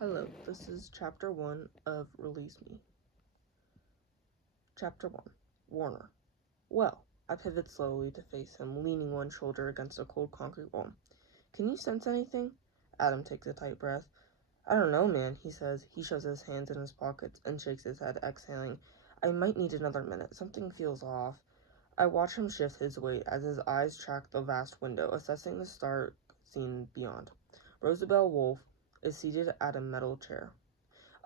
Hello, this is Chapter 1 of Release Me. Chapter 1. Warner. Well, I pivot slowly to face him, leaning one shoulder against a cold concrete wall. Can you sense anything? Adam takes a tight breath. I don't know, man, he says. He shoves his hands in his pockets and shakes his head, exhaling. I might need another minute. Something feels off. I watch him shift his weight as his eyes track the vast window, assessing the stark scene beyond. Rosabelle Wolfe is seated at a metal chair,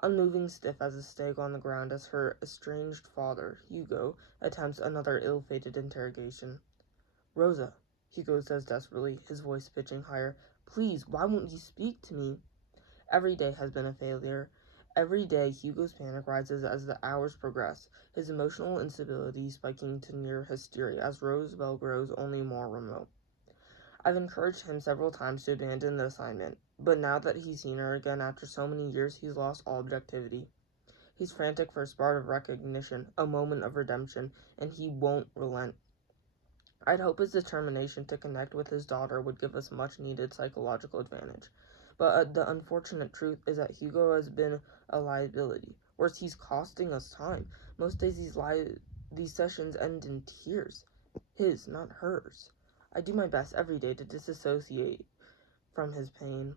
unmoving, stiff as a stag on the ground, as her estranged father, Hugo, attempts another ill-fated interrogation. Rosa, Hugo says desperately, his voice pitching higher. Please, why won't you speak to me? Every day has been a failure. Every day, Hugo's panic rises as the hours progress, his emotional instability spiking to near hysteria as Rosabelle grows only more remote. I've encouraged him several times to abandon the assignment, but now that he's seen her again after so many years, he's lost all objectivity. He's frantic for a spark of recognition, a moment of redemption, and he won't relent. I'd hope his determination to connect with his daughter would give us much-needed psychological advantage. But the unfortunate truth is that Hugo has been a liability. Worse, he's costing us time. Most days these sessions end in tears. His, not hers. I do my best every day to disassociate from his pain.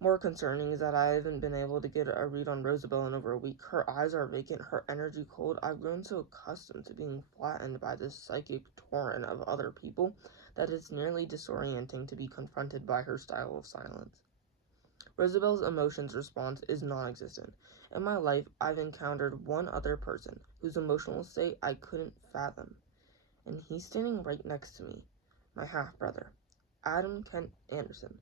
More concerning is that I haven't been able to get a read on Rosabelle in over a week. Her eyes are vacant, her energy cold. I've grown so accustomed to being flattened by this psychic torrent of other people that it's nearly disorienting to be confronted by her style of silence. Rosabelle's emotions response is non-existent. In my life, I've encountered one other person whose emotional state I couldn't fathom, and he's standing right next to me, my half-brother, Adam Kent Anderson.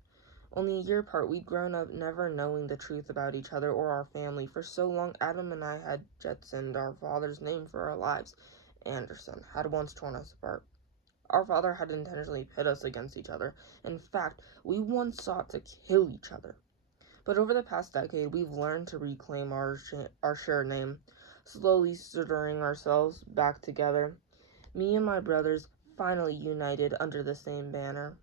Only a year apart, we'd grown up never knowing the truth about each other or our family. For so long, Adam and I had jettisoned our father's name for our lives. Anderson had once torn us apart. Our father had intentionally pit us against each other. In fact, we once sought to kill each other. But over the past decade, we've learned to reclaim our shared name, slowly stirring ourselves back together. Me and my brothers finally united under the same banner.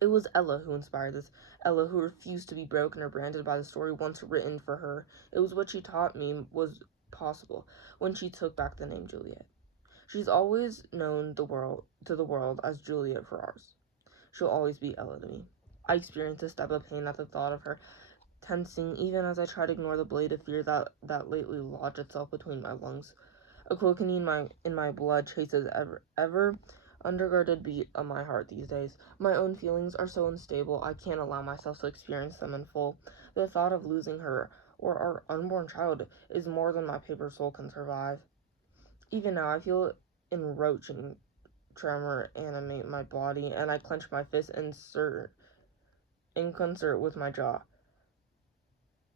It was Ella who inspired this. Ella, who refused to be broken or branded by the story once written for her. It was what she taught me was possible when she took back the name Juliet. She's always known the world as Juliet for ours. She'll always be Ella to me. I experienced a stab of pain at the thought of her, tensing even as I tried to ignore the blade of fear that lately lodged itself between my lungs. A quickening in my blood chases ever undergirded beat of my heart these days. My own feelings are so unstable, I can't allow myself to experience them in full. The thought of losing her, or our unborn child, is more than my paper soul can survive. Even now, I feel encroaching tremor animate my body, and I clench my fist in concert with my jaw,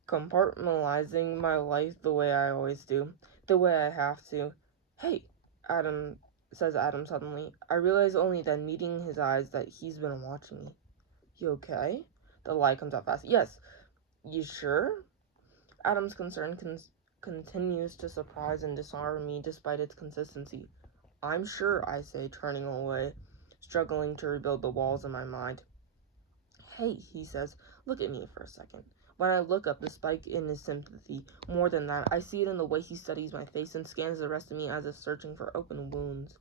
compartmentalizing my life the way I always do, the way I have to. Hey, Adam, says Adam suddenly. I realize only then, meeting his eyes, that he's been watching me. You okay? The lie comes out fast. Yes. You sure? Adam's concern continues to surprise and disarm me despite its consistency. I'm sure, I say, turning away, struggling to rebuild the walls in my mind. Hey, he says, look at me for a second. When I look up, the spike in his sympathy. More than that, I see it in the way he studies my face and scans the rest of me as if searching for open wounds.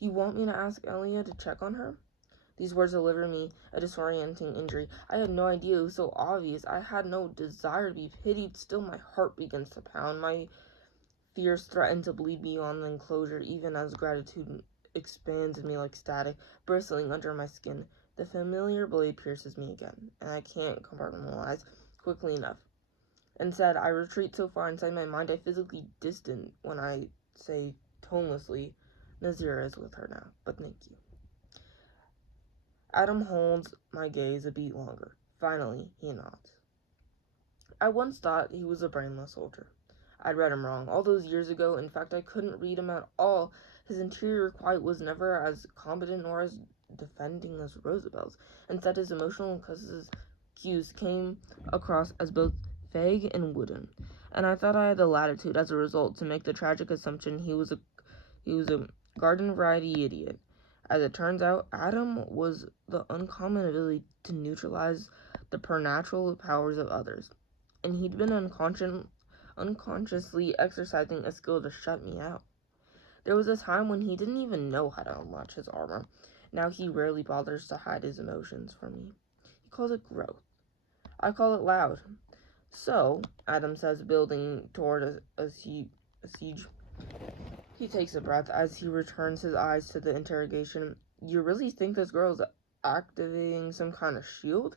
You want me to ask Elia to check on her? These words deliver me a disorienting injury. I had no idea it was so obvious. I had no desire to be pitied. Still, my heart begins to pound. My fears threaten to bleed beyond the enclosure, even as gratitude expands in me like static, bristling under my skin. The familiar blade pierces me again, and I can't compartmentalize quickly enough. Instead, I retreat so far inside my mind I physically distant when I say tonelessly, Nazira is with her now, but thank you. Adam holds my gaze a beat longer. Finally, he nods. I once thought he was a brainless soldier. I'd read him wrong. All those years ago, in fact, I couldn't read him at all. His interior quiet was never as competent nor as defending as Rosabelle's. Instead, his emotional cues came across as both vague and wooden. And I thought I had the latitude, as a result, to make the tragic assumption he was a garden variety idiot. As it turns out, Adam was the uncommon ability to neutralize the supernatural powers of others. and he'd been unconsciously exercising a skill to shut me out. There was a time when he didn't even know how to unlatch his armor. Now he rarely bothers to hide his emotions from me. He calls it growth. I call it loud. So, Adam says, building toward a siege. He takes a breath as he returns his eyes to the interrogation. You really think this girl's activating some kind of shield?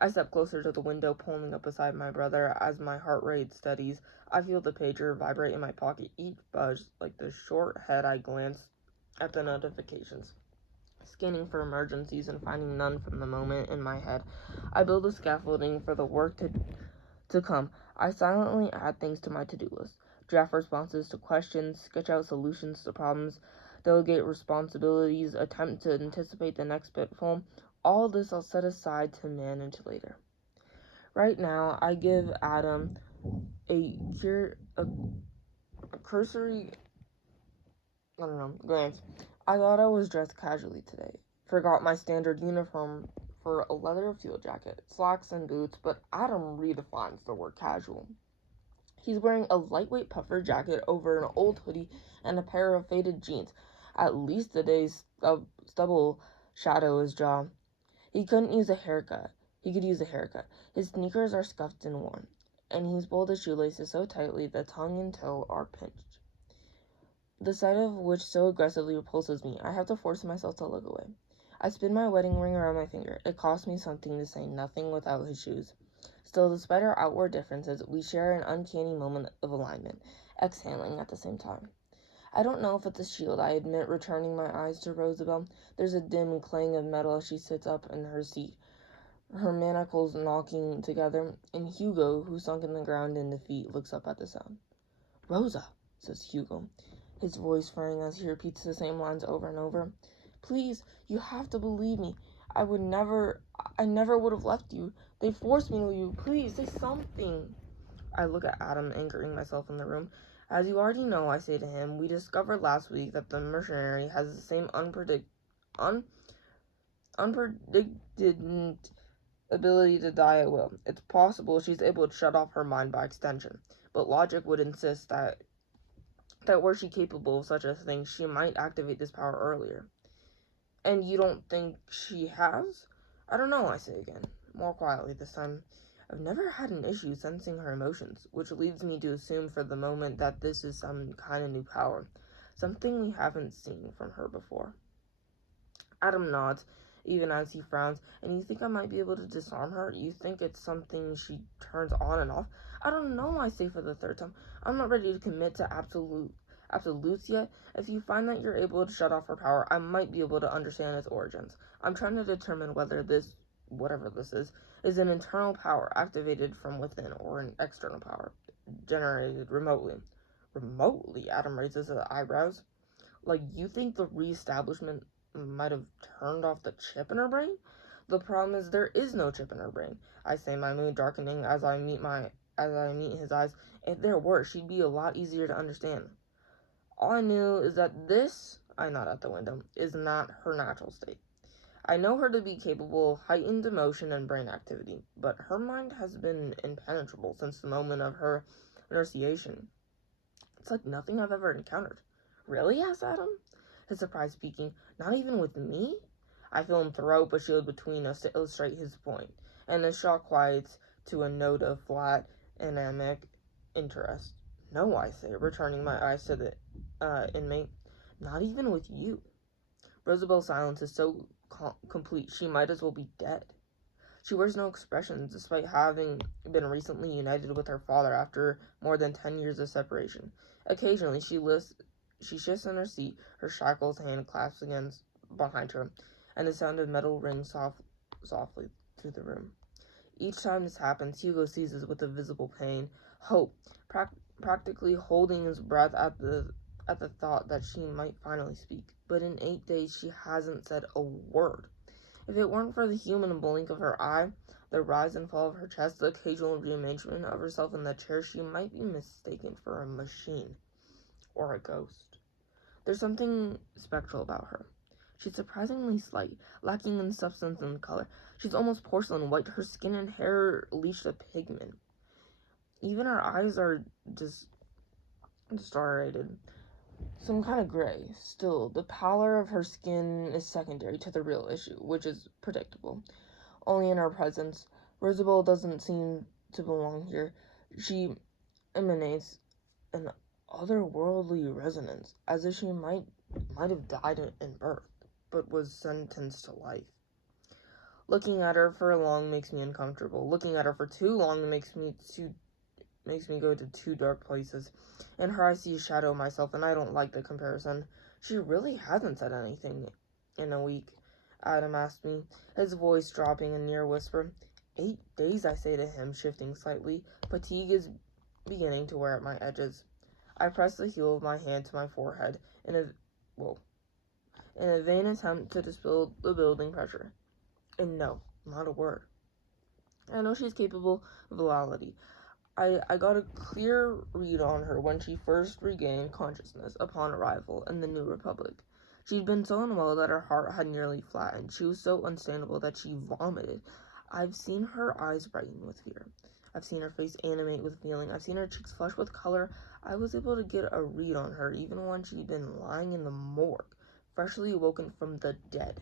I step closer to the window, pulling up beside my brother. As my heart rate steadies, I feel the pager vibrate in my pocket, each buzz like the short head. I glance at the notifications, scanning for emergencies and finding none from the moment in my head. I build a scaffolding for the work to come. I silently add things to my to-do list. Draft responses to questions, sketch out solutions to problems, delegate responsibilities, attempt to anticipate the next pitfall. All this I'll set aside to manage later. Right now, I give Adam a cursory, glance. I thought I was dressed casually today. Forgot my standard uniform for a leather field jacket, slacks, and boots, but Adam redefines the word casual. He's wearing a lightweight puffer jacket over an old hoodie and a pair of faded jeans. At least the day's stubble shadow his jaw. He could use a haircut. His sneakers are scuffed and worn, and he's pulled his shoelaces so tightly the tongue and toe are pinched. The sight of which so aggressively repulses me, I have to force myself to look away. I spin my wedding ring around my finger. It costs me something to say nothing without his shoes. Still, despite our outward differences, we share an uncanny moment of alignment, exhaling at the same time. I don't know if it's a shield, I admit, returning my eyes to Rosabelle. There's a dim clang of metal as she sits up in her seat, her manacles knocking together, and Hugo, who sunk in the ground in defeat, looks up at the sound. Rosa, says Hugo, his voice fraying as he repeats the same lines over and over. Please, you have to believe me. I never would have left you. They forced me to leave you. Please, say something. I look at Adam, anchoring myself in the room. As you already know, I say to him, we discovered last week that the mercenary has the same unpredicted ability to die at will. It's possible she's able to shut off her mind by extension, but logic would insist that were she capable of such a thing, she might activate this power earlier. And you don't think she has? I don't know, I say again, more quietly this time. I've never had an issue sensing her emotions, which leads me to assume for the moment that this is some kind of new power, something we haven't seen from her before. Adam nods, even as he frowns. And you think I might be able to disarm her? You think it's something she turns on and off? I don't know, I say for the third time. I'm not ready to commit to absolutes yet. If you find that you're able to shut off her power, I might be able to understand its origins. I'm trying to determine whether this, whatever this is an internal power activated from within or an external power generated remotely. Remotely? Adam raises his eyebrows. Like, you think the reestablishment might have turned off the chip in her brain? The problem is there is no chip in her brain. I say, my mood darkening as I meet his eyes. If there were, she'd be a lot easier to understand. All I knew is that this, I nod at the window, is not her natural state. I know her to be capable of heightened emotion and brain activity, but her mind has been impenetrable since the moment of her initiation. It's like nothing I've ever encountered. Really? Asks Adam, his surprise peaking. Not even with me? I feel him throw up a shield between us to illustrate his point, and his shock quiets to a note of flat, anemic interest. No, I say, returning my eyes to the inmate. Not even with you. Rosabelle's silence is so complete she might as well be dead. She wears no expression, despite having been recently united with her father after more than 10 years of separation. Occasionally, she shifts in her seat, her shackles hand clasps against behind her, and the sound of metal rings softly through the room. Each time this happens, Hugo seizes with a visible pain, hope, practically holding his breath at the thought that she might finally speak. But in 8 days, she hasn't said a word. If it weren't for the human blink of her eye, the rise and fall of her chest, the occasional rearrangement of herself in the chair, she might be mistaken for a machine or a ghost. There's something spectral about her. She's surprisingly slight, lacking in substance and color. She's almost porcelain white, her skin and hair leached of pigment. Even her eyes are just distorted, some kind of gray. Still, the pallor of her skin is secondary to the real issue, which is predictable. Only in our presence. Rosabelle doesn't seem to belong here. She emanates an otherworldly resonance, as if she might have died in birth, but was sentenced to life. Looking at her for long makes me uncomfortable. Looking at her for too long makes me go to two dark places. In her I see a shadow of myself, and I don't like the comparison. She really hasn't said anything in a week, Adam asked me, his voice dropping a near whisper. 8 days, I say to him, shifting slightly. Fatigue is beginning to wear at my edges. I press the heel of my hand to my forehead in a vain attempt to dispel the building pressure. And no, not a word. I know she's capable of volatility. I got a clear read on her when she first regained consciousness upon arrival in the New Republic. She'd been so unwell that her heart had nearly flattened. She was so unstable that she vomited. I've seen her eyes brighten with fear. I've seen her face animate with feeling. I've seen her cheeks flush with color. I was able to get a read on her even when she'd been lying in the morgue, freshly awoken from the dead.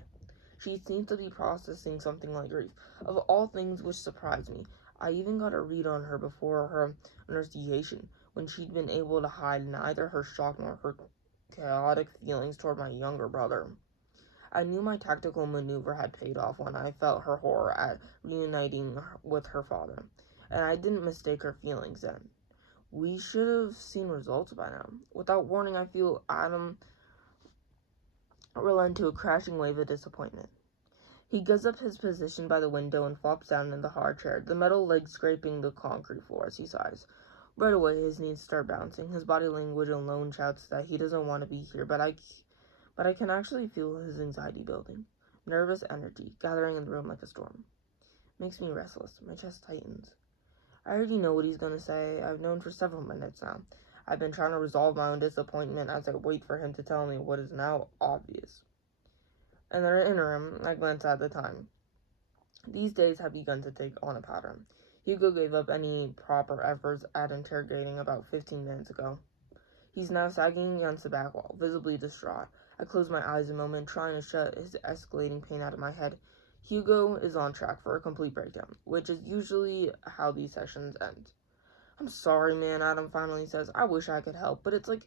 She seemed to be processing something like grief, of all things, which surprised me. I even got a read on her before her enunciation, when she'd been able to hide neither her shock nor her chaotic feelings toward my younger brother. I knew my tactical maneuver had paid off when I felt her horror at reuniting with her father, and I didn't mistake her feelings then. We should have seen results by now. Without warning, I feel Adam relent to a crashing wave of disappointment. He gives up his position by the window and flops down in the hard chair, the metal legs scraping the concrete floor as he sighs. Right away, his knees start bouncing. His body language alone shouts that he doesn't want to be here, but I can actually feel his anxiety building. Nervous energy, gathering in the room like a storm. Makes me restless. My chest tightens. I already know what he's going to say. I've known for several minutes now. I've been trying to resolve my own disappointment as I wait for him to tell me what is now obvious. In the interim, I glance at the time. These days have begun to take on a pattern. Hugo gave up any proper efforts at interrogating about 15 minutes ago. He's now sagging against the back wall, visibly distraught. I close my eyes a moment, trying to shut his escalating pain out of my head. Hugo is on track for a complete breakdown, which is usually how these sessions end. I'm sorry, man, Adam finally says. I wish I could help, but it's like,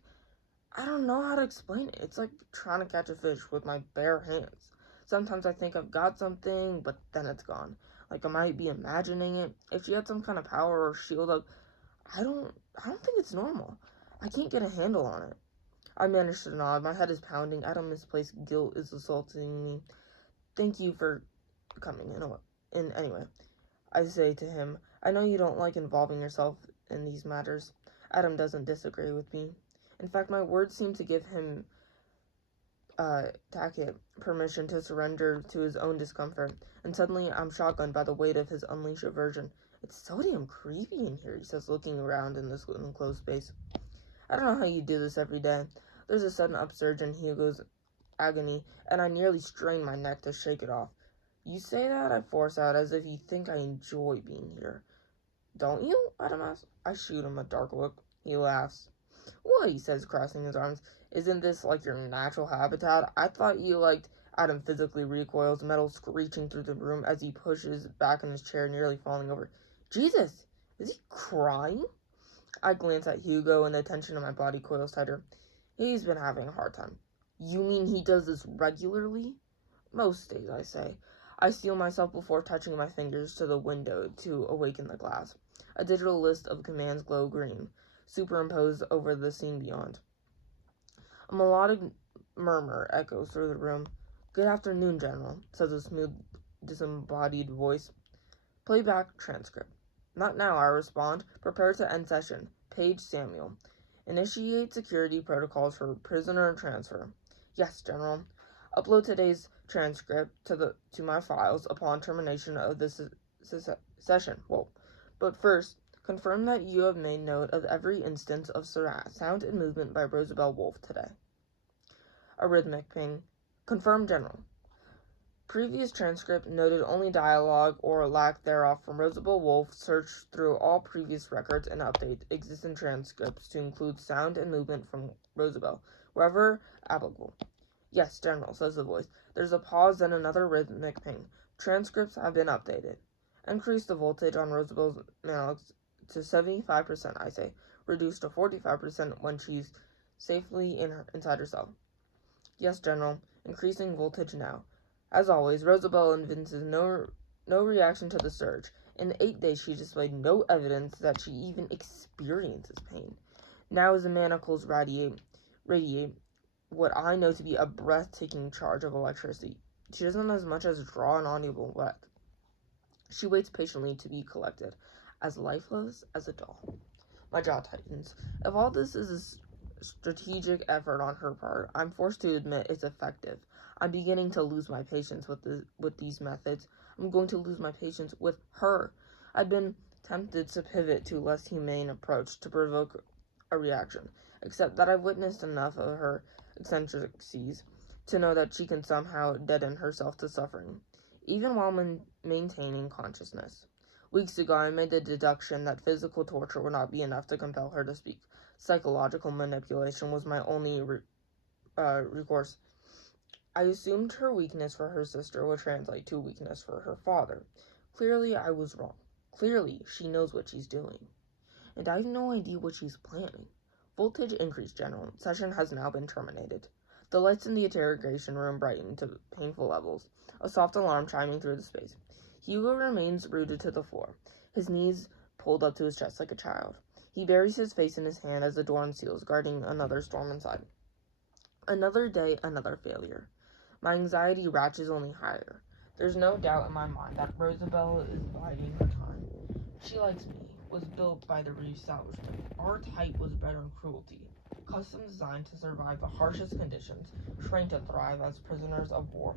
I don't know how to explain it. It's like trying to catch a fish with my bare hands. Sometimes I think I've got something, but then it's gone. Like I might be imagining it. If she had some kind of power or shield up, I don't think it's normal. I can't get a handle on it. I manage to nod. My head is pounding. Adam misplaced guilt is assaulting me. Thank you for coming in anyway. I say to him, I know you don't like involving yourself in these matters. Adam doesn't disagree with me. In fact, my words seem to give him tacit permission to surrender to his own discomfort, and suddenly I'm shotgunned by the weight of his unleashed aversion. It's so damn creepy in here, he says, looking around in this enclosed space. I don't know how you do this every day. There's a sudden upsurge in Hugo's agony, and I nearly strain my neck to shake it off. You say that? I force out, as if you think I enjoy being here. Don't you? Adam asks. I shoot him a dark look. He laughs. What? He says, crossing his arms. Isn't this like your natural habitat? I thought you liked... Adam physically recoils, metal screeching through the room as he pushes back in his chair, nearly falling over. Jesus! Is he crying? I glance at Hugo, and the tension in my body coils tighter. He's been having a hard time. You mean he does this regularly? Most days, I say. I steel myself before touching my fingers to the window to awaken the glass. A digital list of commands glow green, superimposed over the scene beyond. A melodic murmur echoes through the room. Good afternoon, General, says a smooth, disembodied voice. Playback transcript. Not now, I respond. Prepare to end session. Page Samuel. Initiate security protocols for prisoner transfer. Yes, General. Upload today's transcript to my files upon termination of this session. Whoa. But first, confirm that you have made note of every instance of sound and movement by Rosabelle Wolfe today. A rhythmic ping. Confirm, General. Previous transcript noted only dialogue or lack thereof from Rosabelle Wolf. Searched through all previous records and update existing transcripts to include sound and movement from Rosabelle, wherever applicable. Yes, General, says the voice. There's a pause, then another rhythmic ping. Transcripts have been updated. Increase the voltage on Rosabelle's Manox to 75%, I say. Reduce to 45% when she's safely inside herself. Yes, General. Increasing voltage now. As always, Rosabelle evinces no reaction to the surge. In 8 days, she displayed no evidence that she even experiences pain. Now, as the manacles radiate what I know to be a breathtaking charge of electricity, she doesn't as much as draw an audible breath. She waits patiently to be collected, as lifeless as a doll. My jaw tightens. If all this is a strategic effort on her part, I'm forced to admit it's effective. I'm beginning to lose my patience with these methods. I'm going to lose my patience with her. I've been tempted to pivot to a less humane approach to provoke a reaction, except that I've witnessed enough of her eccentricities to know that she can somehow deaden herself to suffering, even while maintaining consciousness. Weeks ago, I made the deduction that physical torture would not be enough to compel her to speak. Psychological manipulation was my only recourse. I assumed her weakness for her sister would translate to weakness for her father. Clearly, I was wrong. Clearly, she knows what she's doing. And I have no idea what she's planning. Voltage increase, General. Session has now been terminated. The lights in the interrogation room brighten to painful levels, a soft alarm chiming through the space. Hugo remains rooted to the floor, his knees pulled up to his chest like a child. He buries his face in his hand as the door unseals, guarding another storm inside. Another day, another failure. My anxiety ratchets only higher. There's no doubt in my mind that Rosabelle is biding her time. She likes me, was built by the reestablishment. Our type was bred on cruelty, custom designed to survive the harshest conditions, trained to thrive as prisoners of war.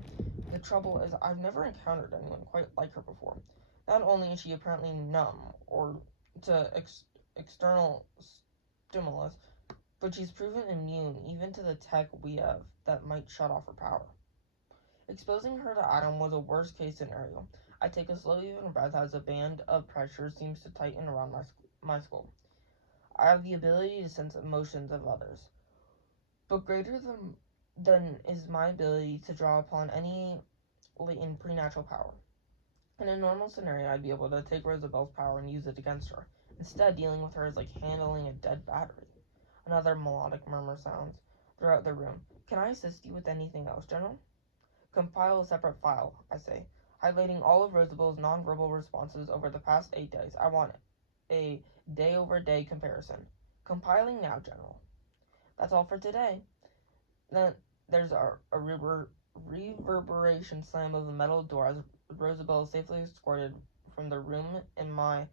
The trouble is, I've never encountered anyone quite like her before. Not only is she apparently numb or to external stimulus, but she's proven immune even to the tech we have that might shut off her power. Exposing her to Adam was a worst-case scenario. I take a slow, even breath as a band of pressure seems to tighten around my skull. I have the ability to sense emotions of others, but greater than is my ability to draw upon any latent preternatural power. In a normal scenario, I'd be able to take Rosabelle's power and use it against her. Instead, dealing with her is like handling a dead battery. Another melodic murmur sounds throughout the room. Can I assist you with anything else, General? Compile a separate file, I say, highlighting all of Rosabelle's nonverbal responses over the past 8 days. I want a day-over-day comparison. Compiling now, General. That's all for today. Then there's a reverberation slam of the metal door as Rosabelle is safely escorted from the room in my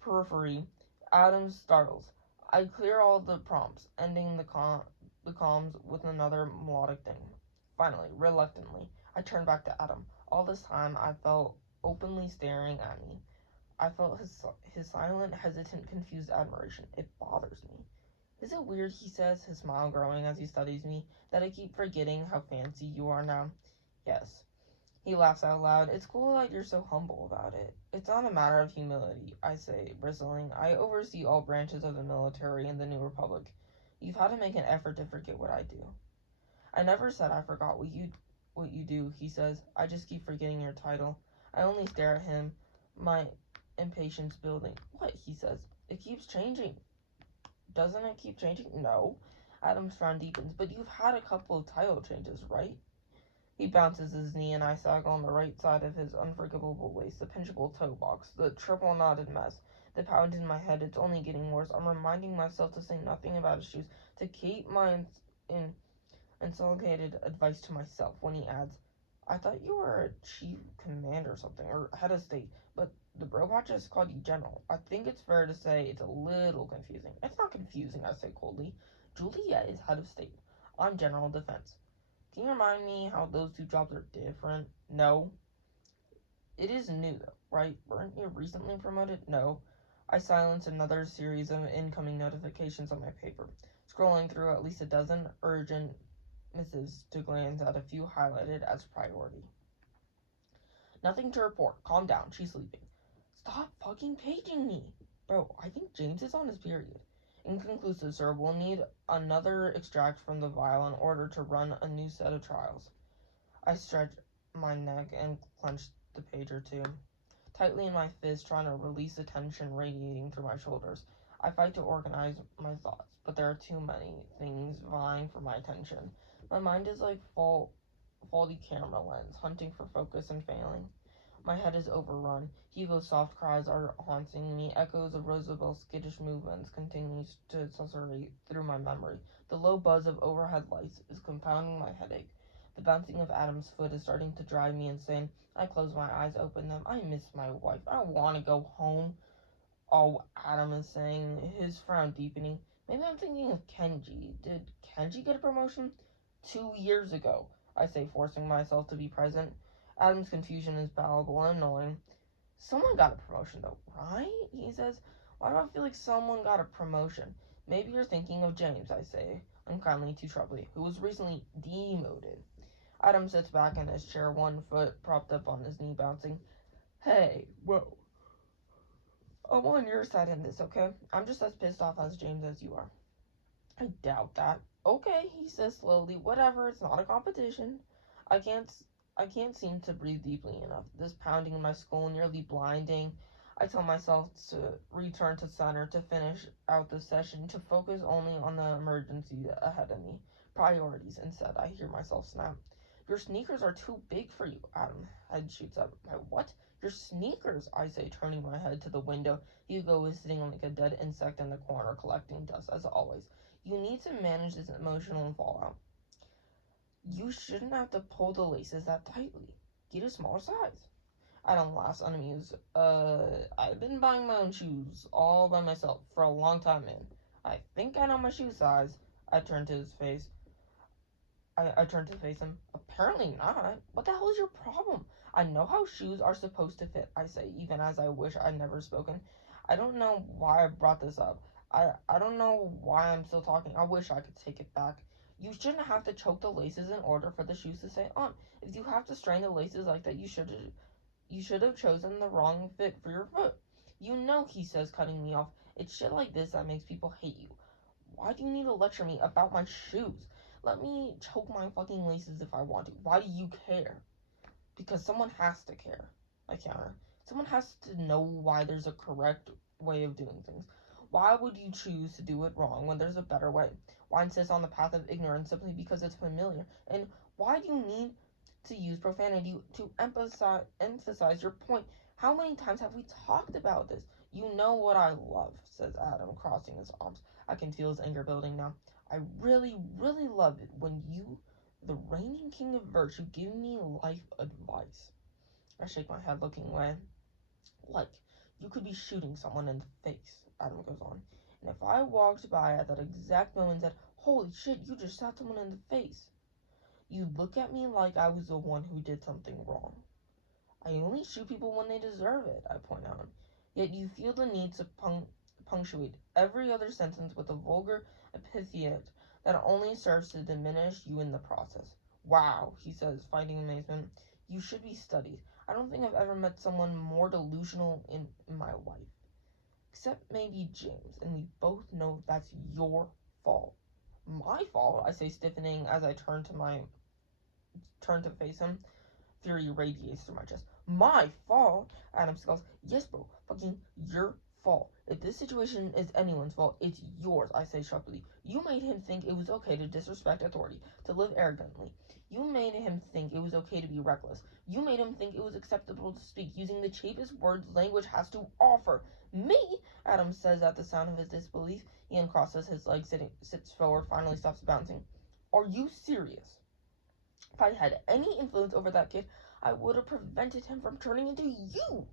periphery. Adams startles. I clear all the prompts, ending the comms with another melodic ding. Finally, reluctantly, I turn back to Adam. All this time, I felt openly staring at me. I felt his silent, hesitant, confused admiration. It bothers me. Is it weird, he says, his smile growing as he studies me, that I keep forgetting how fancy you are now? Yes. He laughs out loud. It's cool that you're so humble about it. It's not a matter of humility, I say, bristling. I oversee all branches of the military in the New Republic. You've had to make an effort to forget what I do. I never said I forgot what you do, he says. I just keep forgetting your title. I only stare at him, my impatience building. What? He says. It keeps changing. Doesn't it keep changing? No. Adam's frown deepens. But you've had a couple of title changes, right? He bounces his knee and I sag on the right side of his unforgivable waist, the pinchable toe box, the triple knotted mess. The pound in my head, it's only getting worse. I'm reminding myself to say nothing about his shoes, to keep my insulated advice to myself when he adds, I thought you were a chief command or something, or head of state, but the robot just called you general. I think it's fair to say it's a little confusing. It's not confusing, I say coldly. Juliet is head of state. I'm general defense. Can you remind me how those two jobs are different? No. It is new, though, right? Weren't you recently promoted? No. I silence another series of incoming notifications on my paper, scrolling through at least a dozen urgent missives to glance at a few highlighted as priority. Nothing to report. Calm down. She's sleeping. Stop fucking paging me. Bro, I think James is on his period. Inconclusive, sir. We'll need another extract from the vial in order to run a new set of trials. I stretched my neck and clenched the pager too, tightly in my fist, trying to release the tension radiating through my shoulders. I fight to organize my thoughts, but there are too many things vying for my attention. My mind is like faulty camera lens, hunting for focus and failing. My head is overrun. Hugo's soft cries are haunting me. Echoes of Rosabel's skittish movements continue to susurrate through my memory. The low buzz of overhead lights is compounding my headache. The bouncing of Adam's foot is starting to drive me insane. I close my eyes, open them. I miss my wife. I want to go home. Oh, Adam is saying, his frown deepening. Maybe I'm thinking of Kenji. Did Kenji get a promotion? 2 years ago, I say, forcing myself to be present. Adam's confusion is palpable and annoying. Someone got a promotion, though, right? He says. Why do I feel like someone got a promotion? Maybe you're thinking of James, I say, unkindly to Shrubby, who was recently demoted. Adam sits back in his chair, one foot propped up on his knee, bouncing. Hey, whoa. I'm on your side in this, okay? I'm just as pissed off as James as you are. I doubt that. Okay, he says slowly. Whatever, it's not a competition. I can't seem to breathe deeply enough. This pounding in my skull nearly blinding. I tell myself to return to center, to finish out the session, to focus only on the emergency ahead of me. Priorities. Instead, I hear myself snap. Your sneakers are too big for you. Adam head shoots up. My what? Your sneakers, I say, turning my head to the window. Hugo is sitting like a dead insect in the corner, collecting dust, as always. You need to manage this emotional fallout. You shouldn't have to pull the laces that tightly. Get a smaller size. I don't laugh, unamused. I've been buying my own shoes all by myself for a long time, man. I think I know my shoe size. I turned to his face. I turned to face him. Apparently not. What the hell is your problem? I know how shoes are supposed to fit, I say, even as I wish I'd never spoken. I don't know why I brought this up. I don't know why I'm still talking. I wish I could take it back. You shouldn't have to choke the laces in order for the shoes to stay on. If you have to strain the laces like that, you should have chosen the wrong fit for your foot. You know, he says, cutting me off. It's shit like this that makes people hate you. Why do you need to lecture me about my shoes? Let me choke my fucking laces if I want to. Why do you care? Because someone has to care, I counter. Someone has to know why there's a correct way of doing things. Why would you choose to do it wrong when there's a better way? Why insist on the path of ignorance simply because it's familiar? And why do you need to use profanity to emphasize your point? How many times have we talked about this? You know what I love, says Adam, crossing his arms. I can feel his anger building now. I really, really love it when you, the reigning king of virtue, give me life advice. I shake my head, looking away. Like, you could be shooting someone in the face, Adam goes on. And if I walked by at that exact moment and said, holy shit, you just shot someone in the face, you'd look at me like I was the one who did something wrong. I only shoot people when they deserve it, I point out. Yet you feel the need to punctuate every other sentence with a vulgar epithet that only serves to diminish you in the process. Wow, he says, fighting amazement. You should be studied. I don't think I've ever met someone more delusional in my life. Except maybe James, and we both know that's your fault. My fault, I say, stiffening as I turn to face him. Fury radiates through my chest. My fault? Adam skulls. Yes, bro. Fucking your fault. If this situation is anyone's fault, it's yours, I say sharply. You made him think it was okay to disrespect authority, to live arrogantly. You made him think it was okay to be reckless. You made him think it was acceptable to speak using the cheapest words language has to offer. Me? Adam says at the sound of his disbelief. He uncrosses his legs, sits forward, finally stops bouncing. Are you serious? If I had any influence over that kid, I would have prevented him from turning into you.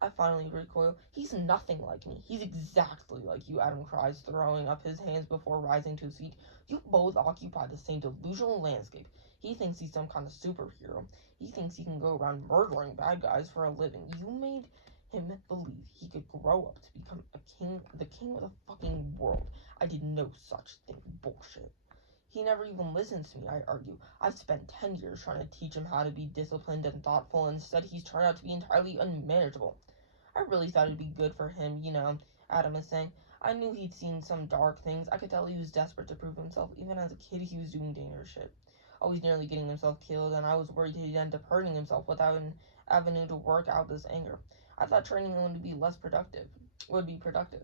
I finally recoil. He's nothing like me. He's exactly like you, Adam cries, throwing up his hands before rising to his feet. You both occupy the same delusional landscape. He thinks he's some kind of superhero. He thinks he can go around murdering bad guys for a living. You made him believe he could grow up to become the king of the fucking world. I did no such thing. Bullshit. He never even listens to me, I argue. I spent 10 years trying to teach him how to be disciplined and thoughtful, and instead he's turned out to be entirely unmanageable. I really thought it'd be good for him, Adam is saying. I knew he'd seen some dark things. I could tell he was desperate to prove himself. Even as a kid, he was doing dangerous shit. Always nearly getting himself killed, and I was worried he'd end up hurting himself without an avenue to work out this anger. I thought training him would be productive.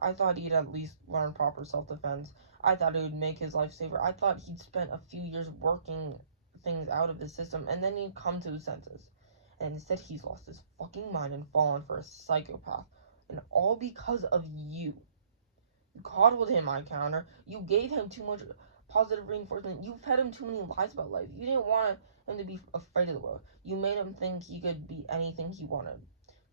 I thought he'd at least learn proper self-defense. I thought it would make his life safer. I thought he'd spent a few years working things out of his system, and then he'd come to his senses. And instead, he's lost his fucking mind and fallen for a psychopath. And all because of you. You coddled him, I counter. You gave him too much positive reinforcement. You fed him too many lies about life. You didn't want him to be afraid of the world. You made him think he could be anything he wanted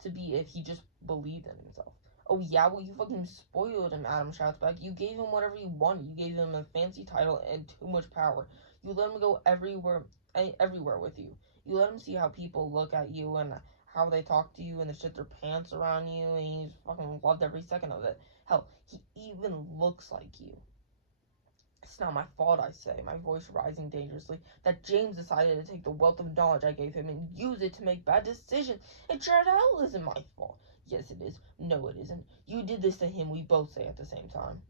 to be if he just believed in himself. Oh yeah, well you fucking spoiled him, Adam shouts back. You gave him whatever he wanted. You gave him a fancy title and too much power. You let him go everywhere with you. You let him see how people look at you and how they talk to you and they shit their pants around you, and he's fucking loved every second of it. Hell, he even looks like you. It's not my fault, I say, my voice rising dangerously, that James decided to take the wealth of knowledge I gave him and use it to make bad decisions. It sure the hell isn't my fault. Yes, it is. No, it isn't. You did this to him, we both say at the same time.